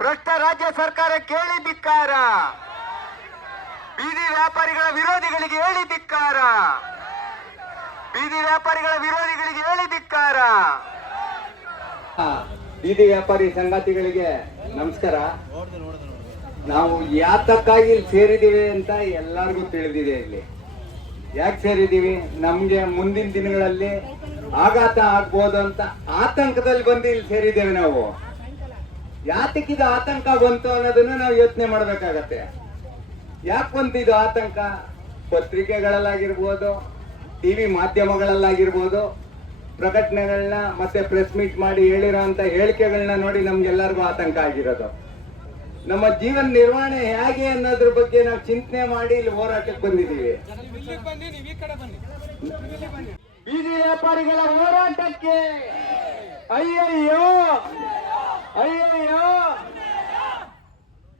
ಭ್ರಷ್ಟ ರಾಜ್ಯ ಸರ್ಕಾರ ಕೇಳಿ ಧಿಕ್ಕಾರ. ಬೀದಿ ವ್ಯಾಪಾರಿಗಳ ವಿರೋಧಿಗಳಿಗೆ ಹೇಳಿ ಧಿಕ್ಕಾರ. ಬೀದಿ ವ್ಯಾಪಾರಿಗಳ ವಿರೋಧಿಗಳಿಗೆ ಹೇಳಿ ಧಿಕ್ಕಾರ. ಬೀದಿ ವ್ಯಾಪಾರಿ ಸಂಗಾತಿಗಳಿಗೆ ನಮಸ್ಕಾರ. ನಾವು ಯಾತಕ್ಕಾಗಿ ಇಲ್ಲಿ ಸೇರಿದ್ದೀವಿ ಅಂತ ಎಲ್ಲರಿಗೂ ತಿಳಿದಿದೆ ಇಲ್ಲಿ. ಯಾಕೆ ಸೇರಿದ್ದೀವಿ? ನಮಗೆ ಮುಂದಿನ ದಿನಗಳಲ್ಲಿ ಆಘಾತ ಆಗ್ಬೋದು ಅಂತ ಆತಂಕದಲ್ಲಿ ಬಂದು ಇಲ್ಲಿ ಸೇರಿದ್ದೇವೆ ನಾವು. ಯಾತಕ್ಕಿದು ಆತಂಕ ಬಂತು ಅನ್ನೋದನ್ನ ನಾವು ಯೋಚನೆ ಮಾಡ್ಬೇಕಾಗತ್ತೆ. ಯಾಕೆ ಬಂತು ಇದು ಆತಂಕ? ಪತ್ರಿಕೆಗಳಲ್ಲಾಗಿರ್ಬೋದು ಟಿವಿ ಮಾಧ್ಯಮಗಳಲ್ಲಾಗಿರ್ಬೋದು ಪ್ರಕಟಣೆಗಳನ್ನ ಮತ್ತೆ ಪ್ರೆಸ್ ಮೀಟ್ ಮಾಡಿ ಹೇಳಿರೋ ಅಂತ ಹೇಳಿಕೆಗಳನ್ನ ನೋಡಿ ನಮ್ಗೆಲ್ಲರಿಗೂ ಆತಂಕ ಆಗಿರೋದು. ನಮ್ಮ ಜೀವನ ನಿರ್ವಹಣೆ ಹೇಗೆ ಅನ್ನೋದ್ರ ಬಗ್ಗೆ ನಾವು ಚಿಂತನೆ ಮಾಡಿ ಇಲ್ಲಿ ಹೋರಾಟಕ್ಕೆ ಬಂದಿದ್ದೀವಿ. ಬೀದಿ ವ್ಯಾಪಾರಿಗಳ ಹೋರಾಟಕ್ಕೆ ಅಯ್ಯಯ್ಯೋ ಅಯ್ಯಯ್ಯೋ!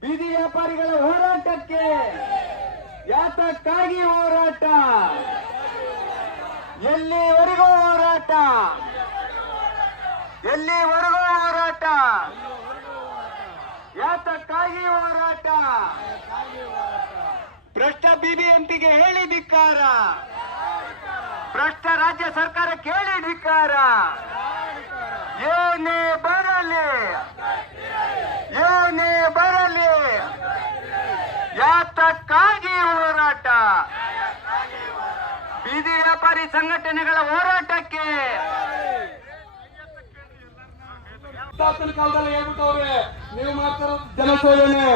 ಬೀದಿ ವ್ಯಾಪಾರಿಗಳ ಹೋರಾಟಕ್ಕೆ ಯಾತಕ್ಕಾಗಿ ಹೋರಾಟ? ಎಲ್ಲಿವರೆಗೂ ಹೋರಾಟ? ಎಲ್ಲಿವರೆಗೂ ಹೋರಾಟ? ಯಾತಕ್ಕಾಗಿ ಹೋರಾಟ? ಭ್ರಷ್ಟ ಬಿಬಿಎಂಪಿಗೆ ಹೇಳಿ ಧಿಕ್ಕಾರ. ಭ್ರಷ್ಟ ರಾಜ್ಯ ಸರ್ಕಾರ ಕೇಳಿ ಧಿಕ್ಕಾರ. ಏನೇ ಬರಲಿ. ಏನೇ ಬರಲಿ. ಯಾತಕ್ಕಾಗಿ ಹೋರಾಟ? ಬೀದಿ ವ್ಯಾಪಾರಿ ಸಂಘಟನೆಗಳ ಹೋರಾಟಕ್ಕೆ. ನೀವು ಮಾಡ್ತಾ ಇರೋದು ಜನಸೇವೆನೆ.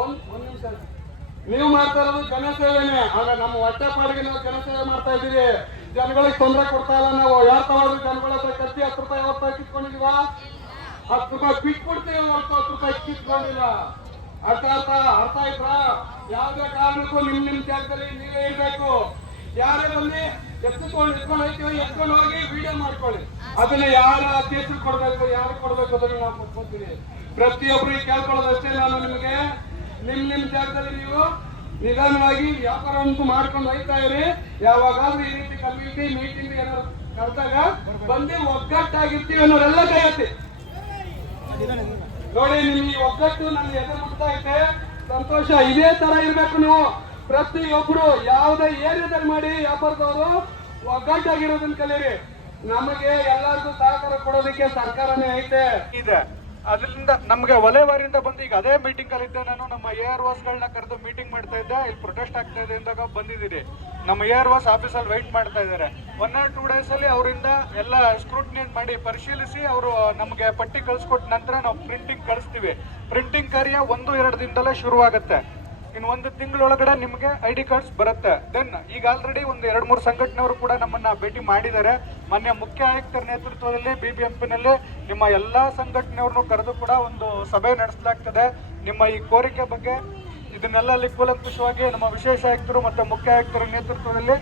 ಒಂದ್ ನಿಮಿಷ ನೀವು ಮಾಡ್ತಾ ಇರೋದು ಜನಸೇವೆನೆ. ಆಗ ನಮ್ಮ ಹೊಟ್ಟೆಪಾಡಿಗೆ ನಾವು ಜನಸೇವೆ ಮಾಡ್ತಾ ಇದ್ದೀವಿ. ಜನಗಳಿಗೆ ತೊಂದರೆ ಕೊಡ್ತಾ ಇಲ್ಲ ನಾವು. ಯಾವ ತರ ಜನಗಳ ಕತ್ತಿ ಹತ್ತು ರೂಪಾಯಿ ಕಿತ್ಕೊಂಡಿದೀವ ಹತ್ತು ರೂಪಾಯಿ ಬಿಟ್ಬಿಡ್ತೀವಿ ಹೊರತು ಹತ್ತು ರೂಪಾಯಿ ಕಿತ್ಕೊಂಡಿಲ್ಲ ಅರ್ಥ ಅರ್ಥ ಅರ್ಥ ಆಯ್ತಾ? ಯಾವ್ದೇ ಕಾರಣಕ್ಕೂ ನಿಮ್ ನಿಮ್ ಜಾಗದಲ್ಲಿ ನೀವೇ ಇರ್ಬೇಕು. ಯಾರೇ ಬಂದು ಎತ್ಕೊಂಡು ಎತ್ಕೊಂಡು ಹೋಗ್ತೀವಿ. ಎತ್ಕೊಂಡು ಹೋಗಿ ವಿಡಿಯೋ ಮಾಡ್ಕೊಳ್ಳಿ. ಅದನ್ನ ಯಾರ ಅಧ್ಯಕ್ಷರು ಕೊಡ್ಬೇಕು, ಯಾರು ಕೊಡ್ಬೇಕು ಅದನ್ನ ನಾವು ಕೊಟ್ಕೊತೀವಿ ಪ್ರತಿಯೊಬ್ಬರಿಗೆ ಕೇಳ್ಕೊಳ್ಳೋದಷ್ಟೇ ನಾನು ನಿಮಗೆ. ನಿಮ್ ನಿಮ್ ಜಾಗದಲ್ಲಿ ನೀವು ನಿಧಾನವಾಗಿ ವ್ಯಾಪಾರ ಅಂತೂ ಮಾಡ್ಕೊಂಡು ಹೋಗ್ತಾ ಇರಿ. ಯಾವಾಗಾದ್ರೂ ಈ ರೀತಿ ಕಮ್ಯುನಿಟಿ ಮೀಟಿಂಗ್ ಏನಾದ್ರು ಕರೆದಾಗ ಬಂದು ಒಗ್ಗಟ್ಟಾಗಿರ್ತೀವಿ ಅನ್ನೋರೆಲ್ಲ ಕೈ ಎತ್ತಿ ನೋಡಿ, ನಿಮ್ಗೆ ಒಗ್ಗಟ್ಟು ನನ್ಗೆ ಎದೆ ಮುಟ್ತಾ ಐತೆ ಸಂತೋಷ. ಇದೇ ತರ ಇರ್ಬೇಕು ನೀವು. ಪ್ರತಿಯೊಬ್ರು ಯಾವುದೇ ಏರಿಯಾದಲ್ಲಿ ಮಾಡಿ, ವ್ಯಾಪಾರದವರು ಒಗ್ಗಟ್ಟಾಗಿರೋದನ್ನ ಕಲೀರಿ. ನಮಗೆ ಎಲ್ಲರಿಗೂ ಸಹಕಾರ ಕೊಡೋದಕ್ಕೆ ಸರ್ಕಾರನೇ ಐತೆ. ಇದೆ. ಅದರಿಂದ ನಮಗೆ ವಲಯವಾರಿಂದ ಬಂದು ಈಗ ಅದೇ ಮೀಟಿಂಗ್ ಅಲ್ಲಿ ಇದ್ದೆ ನಾನು, ನಮ್ಮ ಎ ಆರ್ ಗಳನ್ನ ಕರೆದು ಮೀಟಿಂಗ್ ಮಾಡ್ತಾ ಇದ್ದೆ. ಇಲ್ಲಿ ಪ್ರೊಟೆಸ್ಟ್ ಆಗ್ತಾ ಇದೆ ಅಂದಾಗ ಬಂದಿದ್ದೀರಿ. ನಮ್ಮ ಎ ಆರ್ ವಾಸ್ ಆಫೀಸಲ್ಲಿ ವೆಯ್ಟ್ ಮಾಡ್ತಾ ಇದ್ದಾರೆ. ಒನ್ ಆರ್ ಟೂ ಡೇಸ್ ಅಲ್ಲಿ ಅವರಿಂದ ಎಲ್ಲ ಸ್ಕ್ರೂಟ್ನಿ ಮಾಡಿ ಪರಿಶೀಲಿಸಿ ಅವರು ನಮಗೆ ಪಟ್ಟಿ ಕಳ್ಸಿಕೊಟ್ಟ ನಂತರ ನಾವು ಪ್ರಿಂಟಿಂಗ್ ಕಳಿಸ್ತೀವಿ ಪ್ರಿಂಟಿಂಗ್ ಕಾರ್ಯ ಒಂದು, ಎರಡು ದಿನದಲ್ಲೇ ಶುರುವಾಗುತ್ತೆ. ಇನ್ನು ಒಂದು ತಿಂಗಳೊಳಗಡೆ ನಿಮಗೆ ಐ ಡಿ ಕಾರ್ಡ್ಸ್ ಬರುತ್ತೆ. ದೆನ್ ಈಗ ಆಲ್ರೆಡಿ ಒಂದು ಎರಡು ಮೂರು ಸಂಘಟನೆಯವರು ಕೂಡ ನಮ್ಮನ್ನ ಭೇಟಿ ಮಾಡಿದ್ದಾರೆ. ಮಾನ್ಯ ಮುಖ್ಯ ಆಯುಕ್ತರ ನೇತೃತ್ವದಲ್ಲಿ ಬಿ ಬಿ ನಲ್ಲಿ ನಿಮ್ಮ ಎಲ್ಲಾ ಸಂಘಟನೆಯವ್ರನ್ನು ಕರೆದು ಕೂಡ ಒಂದು ಸಭೆ ನಡೆಸಲಾಗ್ತದೆ. ನಿಮ್ಮ ಈ ಕೋರಿಕೆ ಬಗ್ಗೆ ಇದನ್ನೆಲ್ಲ ಅಲ್ಲಿ ಕೂಲಂಕುಷವಾಗಿ ನಮ್ಮ ವಿಶೇಷ ಆಯುಕ್ತರು ಮತ್ತು ಮುಖ್ಯ ಆಯುಕ್ತರ ನೇತೃತ್ವದಲ್ಲಿ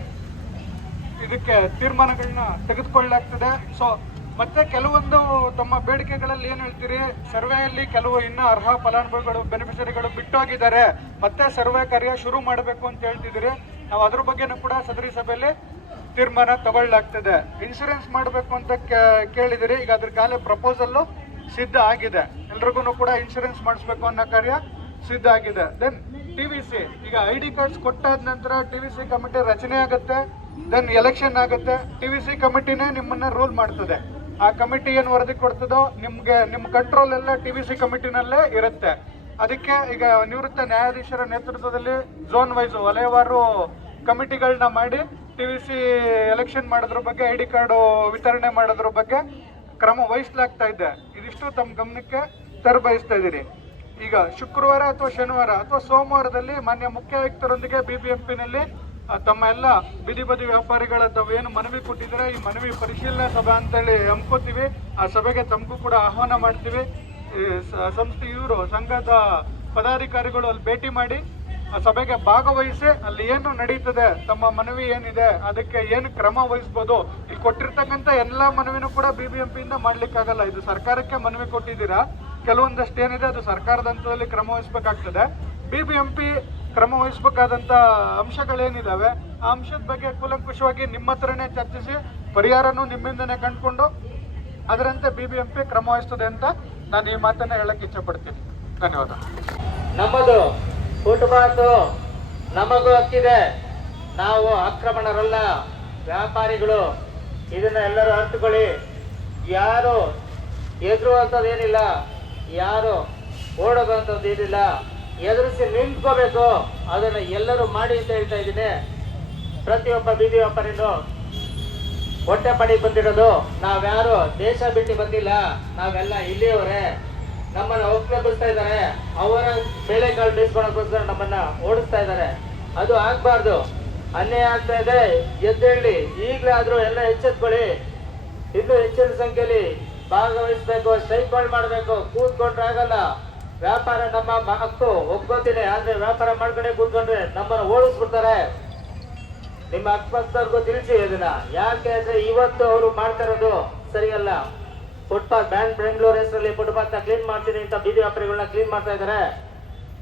ಇದಕ್ಕೆ ತೀರ್ಮಾನಗಳನ್ನ ತೆಗೆದುಕೊಳ್ಳಲಾಗ್ತದೆ. ಸೊ ಮತ್ತೆ ಕೆಲವೊಂದು ತಮ್ಮ ಬೇಡಿಕೆಗಳಲ್ಲಿ ಏನ್ ಹೇಳ್ತೀರಿ? ಸರ್ವೆಯಲ್ಲಿ ಕೆಲವು ಇನ್ನ ಅರ್ಹ ಫಲಾನುಭವಿಗಳು ಬೆನಿಫಿಷರಿಗಳು ಬಿಟ್ಟೋಗಿದ್ದಾರೆ. ಮತ್ತೆ ಸರ್ವೆ ಕಾರ್ಯ ಶುರು ಮಾಡಬೇಕು ಅಂತ ಹೇಳ್ತಿದ್ದೀರಿ. ನಾವು ಅದ್ರ ಬಗ್ಗೆನೂ ಕೂಡ ಸದರಿ ಸಭೆಯಲ್ಲಿ ತೀರ್ಮಾನ ತಗೊಳ್ಳಾಗ್ತದೆ ಇನ್ಶೂರೆನ್ಸ್ ಮಾಡಬೇಕು ಅಂತ ಕೇಳಿದಿರಿ. ಈಗ ಅದ್ರ ಕಾಲೇ ಪ್ರಪೋಸಲ್ಲು ಸಿದ್ಧ ಆಗಿದೆ. ಎಲ್ರಿಗೂ ಕೂಡ ಇನ್ಶೂರೆನ್ಸ್ ಮಾಡಿಸ್ಬೇಕು ಅನ್ನೋ ಕಾರ್ಯ ಸಿದ್ಧ ಆಗಿದೆ. ದೆನ್ ಟಿ ವಿ ಸಿ ಈಗ ಐ ಡಿ ಕಾರ್ಡ್ಸ್ ಕೊಟ್ಟಾದ ನಂತರ ಟಿ ವಿ ಸಿ ಕಮಿಟಿ ರಚನೆ ಆಗುತ್ತೆ. ದೆನ್ ಎಲೆಕ್ಷನ್ ಆಗುತ್ತೆ. ಟಿ ವಿ ಸಿ ಕಮಿಟಿನೇ ನಿಮ್ಮನ್ನ ರೂಲ್ ಮಾಡ್ತದೆ. ಆ ಕಮಿಟಿ ಏನು ವರದಿ ಕೊಡ್ತದೋ ನಿಮ್ಗೆ ನಿಮ್ಮ ಕಂಟ್ರೋಲ್ ಎಲ್ಲ ಟಿ ವಿ ಸಿ ಕಮಿಟಿನಲ್ಲೇ ಇರುತ್ತೆ. ಅದಕ್ಕೆ ಈಗ ನಿವೃತ್ತ ನ್ಯಾಯಾಧೀಶರ ನೇತೃತ್ವದಲ್ಲಿ ಝೋನ್ ವೈಸ್ ವಲಯವಾರು ಕಮಿಟಿಗಳನ್ನ ಮಾಡಿ ಟಿ ವಿ ಸಿ ಎಲೆಕ್ಷನ್ ಮಾಡೋದ್ರ ಬಗ್ಗೆ ಐ ಡಿ ಕಾರ್ಡು ವಿತರಣೆ ಮಾಡೋದ್ರ ಬಗ್ಗೆ ಕ್ರಮ ವಹಿಸ್ಲಾಗ್ತಾ ಇದೆ. ಇದಿಷ್ಟು ತಮ್ಮ ಗಮನಕ್ಕೆ ತರಬಯಸ್ತಾ ಇದ್ದೀರಿ. ಈಗ ಶುಕ್ರವಾರ ಅಥವಾ ಶನಿವಾರ ಅಥವಾ ಸೋಮವಾರದಲ್ಲಿ ಮಾನ್ಯ ಮುಖ್ಯ ಆಯುಕ್ತರೊಂದಿಗೆ ಬಿಬಿಎಂಪಿನಲ್ಲಿ ತಮ್ಮ ಎಲ್ಲ ಬೀದಿ ಬದಿ ವ್ಯಾಪಾರಿಗಳ ತಾವೇನು ಮನವಿ ಕೊಟ್ಟಿದ್ರೆ ಈ ಮನವಿ ಪರಿಶೀಲನಾ ಸಭೆ ಅಂತೇಳಿ ಹಮ್ಕೋತೀವಿ. ಆ ಸಭೆಗೆ ತಮಗೂ ಕೂಡ ಆಹ್ವಾನ ಮಾಡ್ತೀವಿ. ಸಂಸ್ಥೆ ಇವರು ಸಂಘದ ಪದಾಧಿಕಾರಿಗಳು ಅಲ್ಲಿ ಭೇಟಿ ಮಾಡಿ ಆ ಸಭೆಗೆ ಭಾಗವಹಿಸಿ ಅಲ್ಲಿ ಏನು ನಡೀತದೆ, ತಮ್ಮ ಮನವಿ ಏನಿದೆ, ಅದಕ್ಕೆ ಏನು ಕ್ರಮ ವಹಿಸ್ಬೋದು. ಇಲ್ಲಿ ಕೊಟ್ಟಿರ್ತಕ್ಕಂಥ ಎಲ್ಲ ಮನವಿನೂ ಕೂಡ ಬಿ ಬಿ ಇಂದ ಮಾಡ್ಲಿಕ್ಕಾಗಲ್ಲ. ಇದು ಸರ್ಕಾರಕ್ಕೆ ಮನವಿ ಕೊಟ್ಟಿದ್ದೀರಾ? ಕೆಲವೊಂದಷ್ಟು ಏನಿದೆ, ಅದು ಸರ್ಕಾರದ ಹಂತದಲ್ಲಿ ಕ್ರಮ ವಹಿಸ್ಬೇಕಾಗ್ತದೆ. ಬಿ ಬಿ ಎಂ ಪಿ ಕ್ರಮ ವಹಿಸಬೇಕಾದಂಥ ಅಂಶಗಳೇನಿದಾವೆ, ಆ ಅಂಶದ ಬಗ್ಗೆ ಕೂಲಂಕುಷವಾಗಿ ನಿಮ್ಮ ಹತ್ರನೇ ಚರ್ಚಿಸಿ, ಪರಿಹಾರನೂ ನಿಮ್ಮಿಂದನೇ ಕಂಡುಕೊಂಡು ಅದರಂತೆ ಬಿ ಬಿ ಎಂ ಪಿ ಕ್ರಮ ವಹಿಸ್ತದೆ ಅಂತ ನಾನು ಈ ಮಾತನ್ನ ಹೇಳಕ್ ಇಚ್ಛಪಡ್ತೀನಿ. ಧನ್ಯವಾದ. ನಮ್ಮದು ಫುಟ್ಪಾತ್ ನಮಗೂ ಹಕ್ಕಿದೆ. ನಾವು ಆಕ್ರಮಣರಲ್ಲ, ವ್ಯಾಪಾರಿಗಳು. ಇದನ್ನ ಎಲ್ಲರೂ ಅರ್ಥಕೊಳ್ಳಿ ಯಾರು ಎದುರುವಂಥದ್ದೇನಿಲ್ಲ ಯಾರು ಓಡೋದಂಥದ್ದು ಏನಿಲ್ಲ. ಎದುರಿಸಿ ನಿಂತ್ಕೋಬೇಕು. ಅದನ್ನ ಎಲ್ಲರೂ ಮಾಡಿ ಅಂತ ಹೇಳ್ತಾ ಇದ್ದೀನಿ. ಪ್ರತಿಯೊಬ್ಬ ಬೀದಿ ವ್ಯಾಪಾರಿನೂ ಹೊಟ್ಟೆ ಪಡಿ ಬಂದಿರೋದು. ನಾವ್ಯಾರು ದೇಶ ಬಿಟ್ಟು ಬಂದಿಲ್ಲ. ನಾವೆಲ್ಲ ಇಲ್ಲಿಯವರೇ. ನಮ್ಮನ್ನ ಒಪ್ಪಿಸ್ತಾ ಇದ್ದಾರೆ. ಅವರ ಬೇಳೆಕಾಳು ಬೀಸ್ಕೊಳಕ್ಕೋಸ್ಕರ ನಮ್ಮನ್ನ ಓಡಿಸ್ತಾ ಇದ್ದಾರೆ. ಅದು ಆಗ್ಬಾರ್ದು. ಅನ್ಯಾಯ ಆಗ್ತಾ ಇದೆ. ಎದ್ದೇಳಿ. ಈಗಲೇ ಆದರೂ ಎಲ್ಲ ಎಚ್ಚೆತ್ಕೊಳ್ಳಿ. ಇನ್ನೂ ಹೆಚ್ಚಿನ ಸಂಖ್ಯೆಯಲ್ಲಿ ಭಾಗವಹಿಸ್ಬೇಕು ಸ್ಟ್ರೈಕ್ಗಳು ಮಾಡಬೇಕು. ಕೂತ್ಕೊಂಡ್ರೆ ಆಗಲ್ಲ. ವ್ಯಾಪಾರ ನಮ್ಮ ಹಕ್ಕು. ಒಪ್ಕೋತೀನಿ. ಆದ್ರೆ ವ್ಯಾಪಾರ ಮಾಡ್ಕೊಂಡೆ ಕೂತ್ಕೊಂಡ್ರೆ ನಮ್ಮನ್ನ ಓಡಿಸ್ಬಿಡ್ತಾರೆ. ನಿಮ್ಮ ಅಕ್ಕಪಕ್ಕದವ್ರಿಗೂ ತಿಳಿಸಿ ಅದನ್ನ ಯಾಕೆ ಅಂದ್ರೆ ಇವತ್ತು ಅವರು ಮಾಡ್ತಾ ಇರೋದು ಸರಿಯಲ್ಲ. ಫುಟ್ಪಾತ್ ಬ್ಯಾಂಕ್ ಬೆಂಗಳೂರು ಹೆಸರಲ್ಲಿ ಫುಟ್ಪಾತ್ ಕ್ಲೀನ್ ಮಾಡ್ತೀನಿ ಅಂತ ಬೀದಿ ವ್ಯಾಪಾರಿಗಳನ್ನ ಕ್ಲೀನ್ ಮಾಡ್ತಾ ಇದ್ದಾರೆ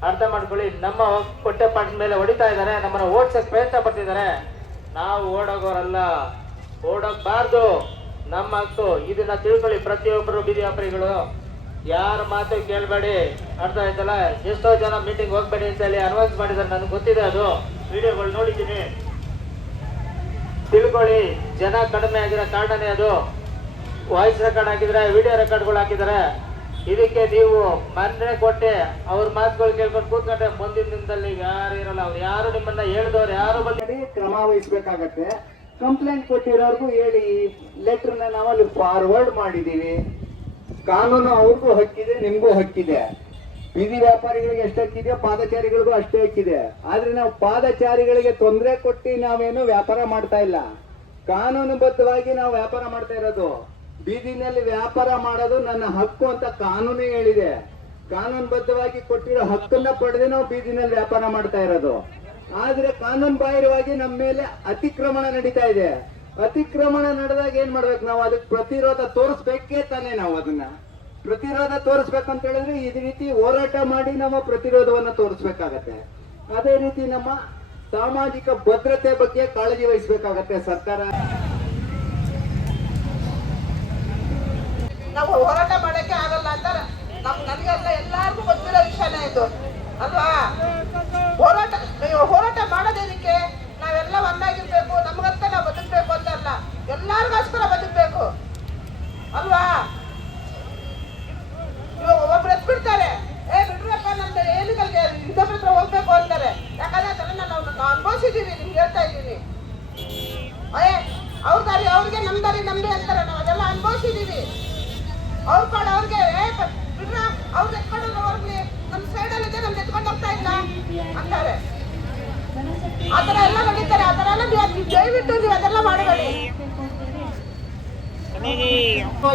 ಅರ್ಥ ಮಾಡ್ಕೊಳ್ಳಿ. ನಮ್ಮ ಹೊಟ್ಟೆ ಪಾಟಿನ ಮೇಲೆ ಹೊಡಿತಾ ಇದ್ದಾರೆ ನಮ್ಮನ್ನ ಓಡ್ಸಕ್ ಪ್ರಯತ್ನ ಪಡ್ತಿದ್ದಾರೆ ನಾವು ಓಡೋಗೋರಲ್ಲ. ಓಡೋಗ್ಬಾರ್ದು. ನಮ್ಮ ಹಕ್ಕು. ಇದನ್ನ ತಿಳ್ಕೊಳ್ಳಿ ಪ್ರತಿಯೊಬ್ಬರು ಬೀದಿ ವ್ಯಾಪಾರಿಗಳು. ಯಾರ ಮಾತೆ ಕೇಳಬೇಡಿ. ಅರ್ಥ ಆಯ್ತಲ್ಲ? ಎಷ್ಟೋ ಜನ ಮೀಟಿಂಗ್ ಹೋಗ್ಬೇಡಿ ಅಂತ ಹೇಳಿ ಅನೌನ್ಸ್ ಮಾಡಿದ್ದಾರೆ. ನನಗೆ ಗೊತ್ತಿದೆ ಅದು. ವಿಡಿಯೋಗಳು ನೋಡಿದ್ದೀನಿ. ತಿಳ್ಕೊಳ್ಳಿ. ಜನ ಕಡಿಮೆ ಆಗಿರೋ ಕಾರಣನೇ ಅದು. ವಾಯ್ಸ್ ರೆಕಾರ್ಡ್ ಹಾಕಿದ್ರೆ ವಿಡಿಯೋ ರೆಕಾರ್ಡ್ಗಳು ಹಾಕಿದ್ದಾರೆ. ಇದಕ್ಕೆ ನೀವು ಮನೆ ಕೊಟ್ಟೆ ಅವ್ರ ಮಾತುಗಳು ಕೇಳ್ಕೊಂಡು ಕೂತ್ಕೊಂಡ್ರೆ ಮುಂದಿನ ದಿನದಲ್ಲಿ ಯಾರು ಇರಲ್ಲ. ಅವ್ರು ಯಾರು ನಿಮ್ಮನ್ನ ಹೇಳ್ದವ್ರು ಯಾರು ಬಂದ ಮಾಡಿ ಕ್ರಮ ವಹಿಸ್ಬೇಕಾಗತ್ತೆ. ಕಂಪ್ಲೇಂಟ್ ಕೊಟ್ಟಿರೋರ್ಗು ಹೇಳಿ. ಲೆಟರ್ನ ನಾವಲ್ಲಿ ಫಾರ್ವರ್ಡ್ ಮಾಡಿದೀವಿ ಕಾನೂನು ಅವ್ರಿಗೂ ಹಕ್ಕಿದೆ, ನಿಮಗೂ ಹಕ್ಕಿದೆ. ಬೀದಿ ವ್ಯಾಪಾರಿಗಳಿಗೆ ಎಷ್ಟು ಹಕ್ಕಿದೆಯೋ ಪಾದಚಾರಿಗಳಿಗೂ ಅಷ್ಟೇ ಹಕ್ಕಿದೆ. ಆದ್ರೆ ನಾವು ಪಾದಚಾರಿಗಳಿಗೆ ತೊಂದರೆ ಕೊಟ್ಟು ನಾವೇನು ವ್ಯಾಪಾರ ಮಾಡ್ತಾ ಇಲ್ಲ. ಕಾನೂನುಬದ್ಧವಾಗಿ ನಾವು ವ್ಯಾಪಾರ ಮಾಡ್ತಾ ಇರೋದು. ಬೀದಿನಲ್ಲಿ ವ್ಯಾಪಾರ ಮಾಡೋದು ನನ್ನ ಹಕ್ಕು ಅಂತ ಕಾನೂನೇ ಹೇಳಿದೆ. ಕಾನೂನುಬದ್ಧವಾಗಿ ಕೊಟ್ಟಿರೋ ಹಕ್ಕನ್ನ ಪಡೆದೇ ನಾವು ಬೀದಿನಲ್ಲಿ ವ್ಯಾಪಾರ ಮಾಡ್ತಾ ಇರೋದು. ಆದ್ರೆ ಕಾನೂನು ಬಾಹಿರವಾಗಿ ನಮ್ಮ ಮೇಲೆ ಅತಿಕ್ರಮಣ ನಡೀತಾ ಇದೆ. ಅತಿಕ್ರಮಣ ನಡೆದಾಗ ಏನ್ ಮಾಡ್ಬೇಕು ನಾವು? ಅದಕ್ಕೆ ಪ್ರತಿರೋಧ ತೋರಿಸ್ಬೇಕೇ ತಾನೇ ನಾವು ಅದನ್ನ. ಪ್ರತಿರೋಧ ತೋರಿಸ್ಬೇಕು ಅಂತ ಹೇಳಿದ್ರೆ ಈ ರೀತಿ ಹೋರಾಟ ಮಾಡಿ ನಮ್ಮ ಪ್ರತಿರೋಧವನ್ನ ತೋರಿಸ್ಬೇಕಾಗತ್ತೆ. ಅದೇ ರೀತಿ ನಮ್ಮ ಸಾಮಾಜಿಕ ಭದ್ರತೆ ಬಗ್ಗೆ ಕಾಳಜಿ ವಹಿಸ್ಬೇಕಾಗತ್ತೆ ಸರ್ಕಾರ. ನಾವು ಹೋರಾಟ ಮಾಡಕ್ಕೆ ಆಗಲ್ಲ ಅಂತ ನಮ್ ನನಗೆಲ್ಲ ಎಲ್ಲಾರ್ಗೂ ಗೊತ್ತಿರೋ ವಿಷಯನೇ ಇದು. ಅಲ್ವಾ? ಹೋರಾಟ ಹೋರಾಟ ಮಾಡೋದೇನಕ್ಕೆ? ನಾವೆಲ್ಲ ಒಂದಾಗಿರ್ಬೇಕು ನಮಗಂತ ನಾವು ಬದುಕ್ಬೇಕು ಅಂತ ಅಲ್ಲ ಎಲ್ಲಾರ್ಗೋಸ್ಕರ ಬದುಕಬೇಕು. ಅಲ್ವಾ? ಇವಾಗ ಒಬ್ರು ಎತ್ಬಿಡ್ತಾರೆ. ಏ, ಬಿಡ್ರಪ್ಪ, ನಮ್ದು ಏನಿಗಲ್ಗೆ? ಇನ್ನೊಬ್ರ ಹತ್ರ ಹೋಗ್ಬೇಕು ಅಂತಾರೆ. ಯಾಕಂದ್ರೆ ಅದನ್ನ ನಾವು ಅನುಭವಿಸಿದೀವಿ, ನಿಮ್ಗೆ ಹೇಳ್ತಾ ಇದ್ದೀನಿ. ಅಯ್ಯ, ಅವ್ರ ದಾರಿ ಅವ್ರಿಗೆ, ನಮ್ ದಾರಿ ನಮ್ದೇ ಅಂತಾರೆ. ನಾವು ಅದೆಲ್ಲ ಅನುಭವಿಸಿದೀವಿ. ಅವ್ರ ಕಡೆ ಅವ್ರಿಗೆ, ಏ ಬಿಡ್ರ, ಅವ್ರು ಎತ್ಕೊಂಡು ಹೋಗ್ಲಿ ನಮ್ ಸೈಡಲ್ಲಿ ಇದೆ ನಮ್ದು ಎತ್ಕೊಂಡು ಹೋಗ್ತಾ ಇಲ್ಲ ಅಂತಾರೆ. ಆ ಥರ ಎಲ್ಲ ನಡೀತಾರೆ ಆ ಥರ ಎಲ್ಲ ನೀವು ದಯವಿಟ್ಟು ನೀವು ಅದೆಲ್ಲ ಮಾಡಬೇಡಿ.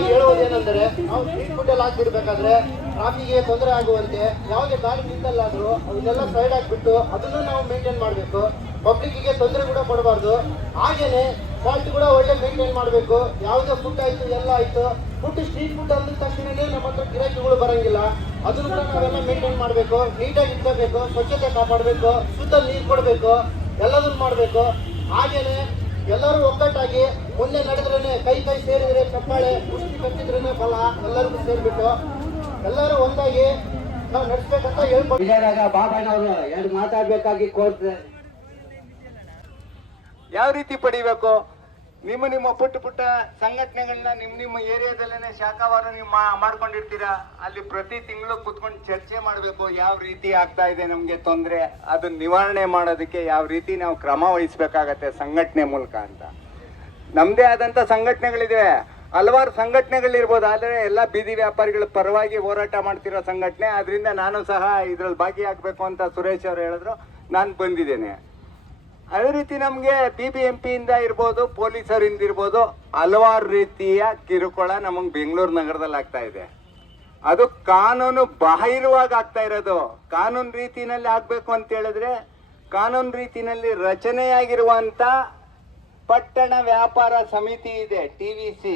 ಹೇಳುವುದೇನೆಂದರೆ ನಾವು ಸ್ಟ್ರೀಟ್ ಫುಡ್ ಎಲ್ಲ ಹಾಕ್ಬಿಡ್ಬೇಕಾದ್ರೆ ಟ್ರಾಫಿಕ್ಗೆ ತೊಂದರೆ ಆಗುವಂತೆ ಯಾವುದೇ ಗಾಡಿ ನಿಂತಲ್ಲಾದರೂ ಅವನ್ನೆಲ್ಲ ಸೈಡ್ ಹಾಕ್ಬಿಟ್ಟು ಅದನ್ನು ನಾವು ಮೇಂಟೈನ್ ಮಾಡಬೇಕು. ಪಬ್ಲಿಕ್ಕಿಗೆ ತೊಂದರೆ ಕೂಡ ಕೊಡಬಾರ್ದು. ಹಾಗೇನೆ ಫಾಲ್ಟ್ ಕೂಡ ಒಳ್ಳೆ ಮೇಂಟೈನ್ ಮಾಡಬೇಕು. ಯಾವುದೇ ಫುಡ್ ಆಯಿತು, ಎಲ್ಲ ಆಯಿತು. ಫುಡ್ ಸ್ಟ್ರೀಟ್ ಫುಡ್ ಅಂದ ತಕ್ಷಣನೇ ನಮ್ಮ ಹತ್ರ ಗಿರಾಕಿಗಳು ಬರಂಗಿಲ್ಲ. ಅದನ್ನು ಕೂಡ ನಾವೆಲ್ಲ ಮೇಂಟೈನ್ ಮಾಡಬೇಕು. ನೀಟಾಗಿ ಇಟ್ಕೋಬೇಕು, ಸ್ವಚ್ಛತೆ ಕಾಪಾಡಬೇಕು, ಶುದ್ಧ ನೀರು ಕೊಡಬೇಕು, ಎಲ್ಲದನ್ನು ಮಾಡಬೇಕು. ಹಾಗೇನೆ ಎಲ್ಲರೂ ಒಗ್ಗಟ್ಟಾಗಿ ಮುಂದೆ ನಡೆದ್ರೇ ಕೈ ಕೈ ಸೇರಿದ್ರೆ ಚಪ್ಪಾಳೆ ಪುಷ್ಟಿ ಕಟ್ಟಿದ್ರೇ ಫಲ, ಎಲ್ಲರಿಗೂ ಸೇರಿಬಿಟ್ಟು ಎಲ್ಲರೂ ಒಂದಾಗಿ ನಾವು ನಡೆಸ್ಬೇಕಂತ ಹೇಳ್ಕೊಂಡು ಬಾಬಾನವರು ಎರಡು ಮಾತಾಡಬೇಕಾಗಿ ಕೋರ್ತಾರೆ ಯಾವ ರೀತಿ ಪಡಿಬೇಕು? ನಿಮ್ಮ ನಿಮ್ಮ ಪುಟ್ಟ ಪುಟ್ಟ ಸಂಘಟನೆಗಳನ್ನ ನಿಮ್ಮ ನಿಮ್ಮ ಏರಿಯಾದಲ್ಲೇನೆ ಶಾಖಾವಾರ ನೀವು ಮಾಡ್ಕೊಂಡಿರ್ತೀರಾ? ಅಲ್ಲಿ ಪ್ರತಿ ತಿಂಗಳು ಕುತ್ಕೊಂಡು ಚರ್ಚೆ ಮಾಡಬೇಕು, ಯಾವ ರೀತಿ ಆಗ್ತಾ ಇದೆ ನಮಗೆ ತೊಂದರೆ? ಅದನ್ನ ನಿವಾರಣೆ ಮಾಡೋದಕ್ಕೆ ಯಾವ ರೀತಿ ನಾವು ಕ್ರಮ ವಹಿಸ್ಬೇಕಾಗತ್ತೆ ಸಂಘಟನೆ ಮೂಲಕ ಅಂತ. ನಮ್ದೇ ಆದಂತ ಸಂಘಟನೆಗಳಿದೆ. ಹಲವಾರು ಸಂಘಟನೆಗಳಿರ್ಬೋದು, ಆದರೆ ಎಲ್ಲ ಬೀದಿ ವ್ಯಾಪಾರಿಗಳ ಪರವಾಗಿ ಹೋರಾಟ ಮಾಡ್ತಿರೋ ಸಂಘಟನೆ. ಅದರಿಂದ ನಾನು ಸಹ ಇದ್ರಲ್ಲಿ ಭಾಗಿಯಾಗಬೇಕು ಅಂತ ಸುರೇಶ್ ಅವರು ಹೇಳಿದ್ರು. ನಾನು ಬಂದಿದ್ದೇನೆ. ಅದೇ ರೀತಿ ನಮಗೆ ಬಿ ಬಿ ಎಂ ಪಿಯಿಂದ ಇರ್ಬೋದು, ಪೊಲೀಸರಿಂದ ಇರ್ಬೋದು, ಹಲವಾರು ರೀತಿಯ ಕಿರುಕುಳ ನಮಗೆ ಬೆಂಗಳೂರು ನಗರದಲ್ಲಿ ಆಗ್ತಾ ಇದೆ. ಅದು ಕಾನೂನು ಬಾಹಿರವಾಗಿ ಆಗ್ತಾ ಇರೋದು. ಕಾನೂನು ರೀತಿನಲ್ಲಿ ಆಗಬೇಕು ಅಂತ ಹೇಳಿದ್ರೆ, ಕಾನೂನು ರೀತಿನಲ್ಲಿ ರಚನೆಯಾಗಿರುವಂತ ಪಟ್ಟಣ ವ್ಯಾಪಾರ ಸಮಿತಿ ಇದೆ T V C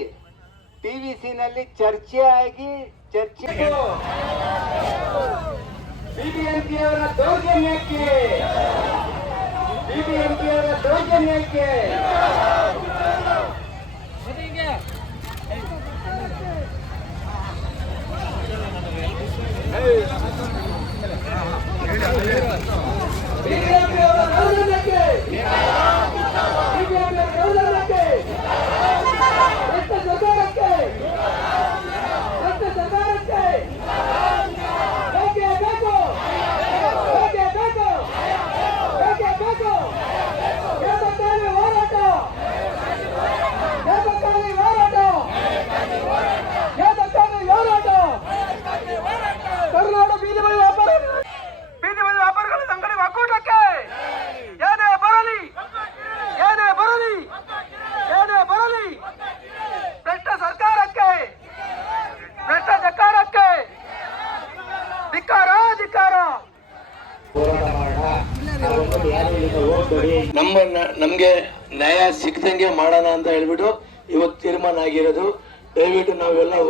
T V ನಲ್ಲಿ ಚರ್ಚೆ ಆಗಿ ಚರ್ಚೆ ಬಿಬಿಎಂಪಿ ಅವರ ದೌರ್ಜನ್ಯಕ್ಕೆ ಬಿಬಿಎಂಪಿಯವರ ದೌರ್ಜನ್ಯಕ್ಕೆ ಬಿಬಿಎಂಪಿ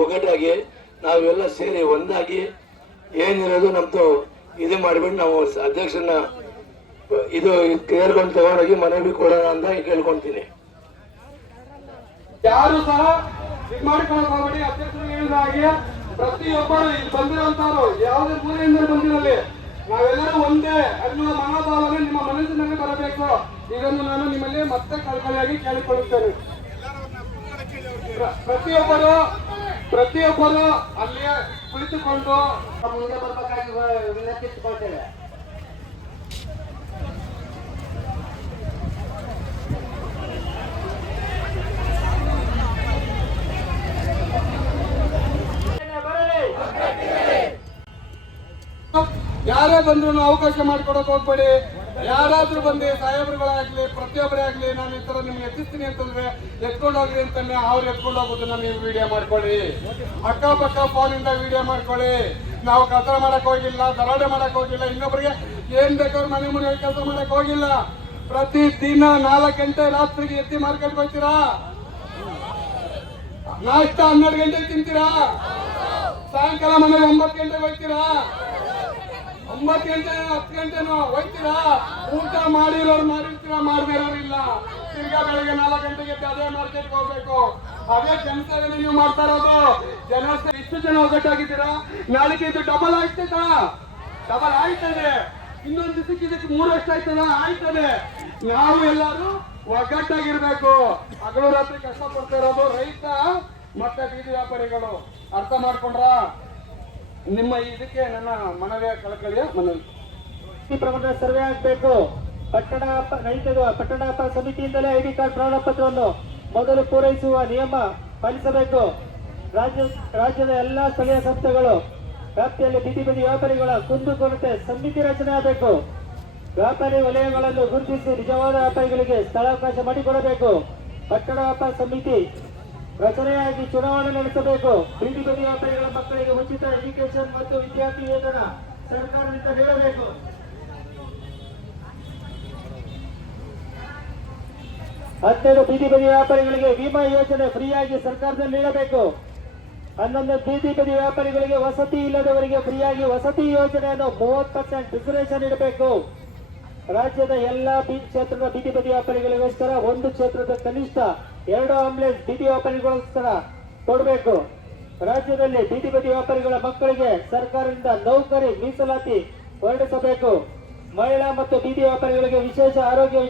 ಒಗ್ಗಟ್ಟಾಗಿ ನಾವೆಲ್ಲ ಸೇರಿ ಒಂದಾಗಿ ಏನಿರೋದು ನಮ್ದು ಇದು ಮಾಡಿಬಿಟ್ಟು ನಾವು ಅಧ್ಯಕ್ಷನ ಇದು ಕೇಳ್ಕೊಂಡು ತಗೊಂಡೋಗಿ ಮನವಿ ಕೊಡೋಣ ಅಂತ ಕೇಳ್ಕೊಂತೀನಿ. ಯಾರು ಸಹ ಇದು ಹಾಗೆ ಪ್ರತಿಯೊಬ್ಬರು ಇಲ್ಲಿ ಬಂದಿರುವಂತವ್ರು ಯಾವುದೇ ಮೂಲೆಯಿಂದ ಬಂದಿರಲಿ, ನಾವೆಲ್ಲರೂ ಒಂದೇ ಅನ್ನುವ ಮನೋಭಾವನೆ ನಿಮ್ಮ ಮನಸ್ಸಿನಲ್ಲಿ ಬರಬೇಕು. ಇದನ್ನು ನಾನು ನಿಮ್ಮಲ್ಲಿ ಮತ್ತೆ ಕಳಕಳಿಯಾಗಿ ಕೇಳಿಕೊಳ್ಳುತ್ತೇನೆ. ಪ್ರ- ಪ್ರತಿಯೊಬ್ಬರು ಪ್ರತಿಯೊಬ್ಬರು ಅಲ್ಲಿಯೇ ಕುಳಿತುಕೊಂಡು ಮುಂದೆ ಬರಬೇಕಾಗಿ ವಿನಂತಿಸಿಕೊಳ್ತೇವೆ ಯಾರೇ ಬಂದ್ರು ಅವಕಾಶ ಮಾಡ್ಕೊಡಕ್ ಹೋಗ್ಬೇಡಿ. ಯಾರಾದ್ರೂ ಬಂದು ಸಾಹೇಬರುಗಳಾಗ್ಲಿ, ಪ್ರತಿಯೊಬ್ಬರೇ ಆಗ್ಲಿ ನಾನು ಈ ತರ ನಿಮ್ಗೆ ಎತ್ತಿಸ್ತೀನಿ ಅಂತಂದ್ರೆ ಎತ್ಕೊಂಡೋಗ್ರಿ ಅಂತಾನೆ ಅವ್ರು ಎತ್ಕೊಂಡು ಹೋಗೋದನ್ನ ನೀವು ವಿಡಿಯೋ ಮಾಡ್ಕೊಳ್ಳಿ. ಅಕ್ಕಪಕ್ಕ ಫೋನ್ ಇಂದ ವಿಡಿಯೋ ಮಾಡ್ಕೊಳ್ಳಿ. ನಾವು ಕೆಲಸ ಮಾಡಕ್ ಹೋಗಿಲ್ಲ, ದರೋಡೆ ಮಾಡಕ್ ಹೋಗಿಲ್ಲ, ಇನ್ನೊಬ್ರಿಗೆ ಏನ್ ಬೇಕಾದ್ರೂ ಮನೆ ಮನೆ ಕೆಲಸ ಮಾಡಕ್ ಹೋಗಿಲ್ಲ. ಪ್ರತಿ ದಿನ ನಾಲ್ಕು ಗಂಟೆ ರಾತ್ರಿಗೆ ಎತ್ತಿ ಮಾರ್ಕೆಟ್ ಹೋಗ್ತೀರಾ? ನಾಷ್ಟ ಹನ್ನೆರಡು ಗಂಟೆಗೆ ತಿಂತೀರಾ? ಸಾಯಂಕಾಲ ಮನೆ ಒಂಬತ್ತು ಗಂಟೆಗೆ ಹೋಗ್ತೀರಾ? ಒಂಬತ್ತು ಗಂಟೆ, ಹತ್ತು ಗಂಟೆನೋ ಹೋಗ್ತೀರಾ ಊಟ ಮಾಡಿರೋರು ಮಾಡಿರ್ತೀರಾ ಮಾಡದೇ ಇರೋರು ಇಲ್ಲ. ತಿರ್ಗಾ ಬೆಳಗ್ಗೆ ನಾಲ್ಕು ಗಂಟೆಗೆ ಅದೇ ಮಾರ್ಕೆಟ್ಗೆ ಹೋಗ್ಬೇಕು. ಅದೇ ಜನಸೇವೆನೇ ನೀವು ಮಾಡ್ತಾ ಇರೋದು. ಜನ ಇಷ್ಟು ಜನ ಒಗ್ಗಟ್ಟಾಗಿದ್ದೀರಾ? ನಾಳೆಗೆ ಇದು ಡಬಲ್ ಆಗ್ತದ ಡಬಲ್ ಆಯ್ತದೆ ಇನ್ನೊಂದು ದಿವಸಕ್ಕೆ ಇದಕ್ಕೆ ಮೂರಷ್ಟು ಆಯ್ತದ ಆಯ್ತದೆ ನಾವು ಎಲ್ಲರೂ ಒಗ್ಗಟ್ಟಾಗಿರ್ಬೇಕು. ಹಗಲು ರಾತ್ರಿ ಕಷ್ಟ ಪಡ್ತಾ ಇರೋದು ರೈತ ಮತ್ತೆ ಬೀದಿ ವ್ಯಾಪಾರಿಗಳು. ಅರ್ಥ ಮಾಡ್ಕೊಂಡ್ರಾ? ನಿಮ್ಮ ಇದಕ್ಕೆ ನನ್ನ ಮನವಿಯ ಕಳಕಳಿಯ ಮನವಿ. ಈ ಸರ್ವೆ ಆಗಬೇಕು. ಪಟ್ಟಣ ರೈತರು ಪಟ್ಟಣ ಸಮಿತಿಯಿಂದಲೇ ಐಡಿ ಕಾರ್ಡ್ ಪ್ರಮಾಣ ಪತ್ರವನ್ನು ಮೊದಲು ಪೂರೈಸುವ ನಿಯಮ ಪಾಲಿಸಬೇಕು. ರಾಜ್ಯ, ರಾಜ್ಯದ ಎಲ್ಲಾ ಸ್ಥಳೀಯ ಸಂಸ್ಥೆಗಳು ವ್ಯಾಪ್ತಿಯಲ್ಲಿ ಬೀದಿ ಬದಿ ವ್ಯಾಪಾರಿಗಳ ಕುಂದುಕೊರತೆ ಸಮಿತಿ ರಚನೆ ಆಗಬೇಕು. ವ್ಯಾಪಾರಿ ವಲಯಗಳನ್ನು ಗುರುತಿಸಿ ನಿಜವಾದ ವ್ಯಾಪಾರಿಗಳಿಗೆ ಸ್ಥಳಾವಕಾಶ ಮಾಡಿಕೊಡಬೇಕು. ಪಟ್ಟಣ ವ್ಯಾಪಾರ ಸಮಿತಿ ರಚನೆಯಾಗಿ ಚುನಾವಣೆ ನಡೆಸಬೇಕು. ಬೀದಿ ಬದಿ ವ್ಯಾಪಾರಿಗಳ ಮಕ್ಕಳಿಗೆ ಉಚಿತ ಎಜುಕೇಶನ್ ಮತ್ತು ವಿದ್ಯಾರ್ಥಿ ವೇತನ ಸರ್ಕಾರದಿಂದ ನೀಡಬೇಕು. ಹನ್ನೆರಡು ಬೀದಿ ಬದಿ ವ್ಯಾಪಾರಿಗಳಿಗೆ ವಿಮಾ ಯೋಜನೆ ಫ್ರೀಯಾಗಿ ಸರ್ಕಾರದಲ್ಲಿ ನೀಡಬೇಕು. ಹನ್ನೊಂದು ಬೀದಿ ಬದಿ ವ್ಯಾಪಾರಿಗಳಿಗೆ ವಸತಿ ಇಲ್ಲದವರಿಗೆ ಫ್ರೀಯಾಗಿ ವಸತಿ ಯೋಜನೆಯನ್ನು ಮೂವತ್ತು ಪರ್ಸೆಂಟ್ ರಿಸರ್ವೇಶನ್ ನೀಡಬೇಕು. ರಾಜ್ಯದ ಎಲ್ಲಾ ಕ್ಷೇತ್ರದ ಬೀದಿ ಬದಿ ವ್ಯಾಪಾರಿಗಳಿಗೋಸ್ಕರ ಒಂದು ಕ್ಷೇತ್ರದ ಕನಿಷ್ಠ ಎರಡು ಆಂಬುಲೆನ್ಸ್ ಬೀದಿ ವ್ಯಾಪಾರಿಗಳಿಗೋಸ್ಕರ ಕೊಡಬೇಕು ರಾಜ್ಯದಲ್ಲಿ ಬೀದಿ ಬದಿ ವ್ಯಾಪಾರಿಗಳ ಮಕ್ಕಳಿಗೆ ಸರ್ಕಾರದಿಂದ ನೌಕರಿ ಮೀಸಲಾತಿ ಹೊರಡಿಸಬೇಕು ಮಹಿಳಾ ಮತ್ತು ಬೀದಿ ವ್ಯಾಪಾರಿಗಳಿಗೆ ವಿಶೇಷ ಆರೋಗ್ಯ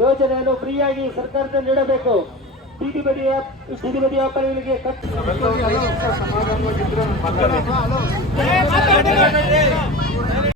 ಯೋಜನೆಯನ್ನು ಫ್ರೀಯಾಗಿ ಸರ್ಕಾರದಿಂದ ನೀಡಬೇಕು ಬೀದಿ ಬದಿ ಬೀದಿ ಬದಿ ವ್ಯಾಪಾರಿಗಳಿಗೆ ಕಟ್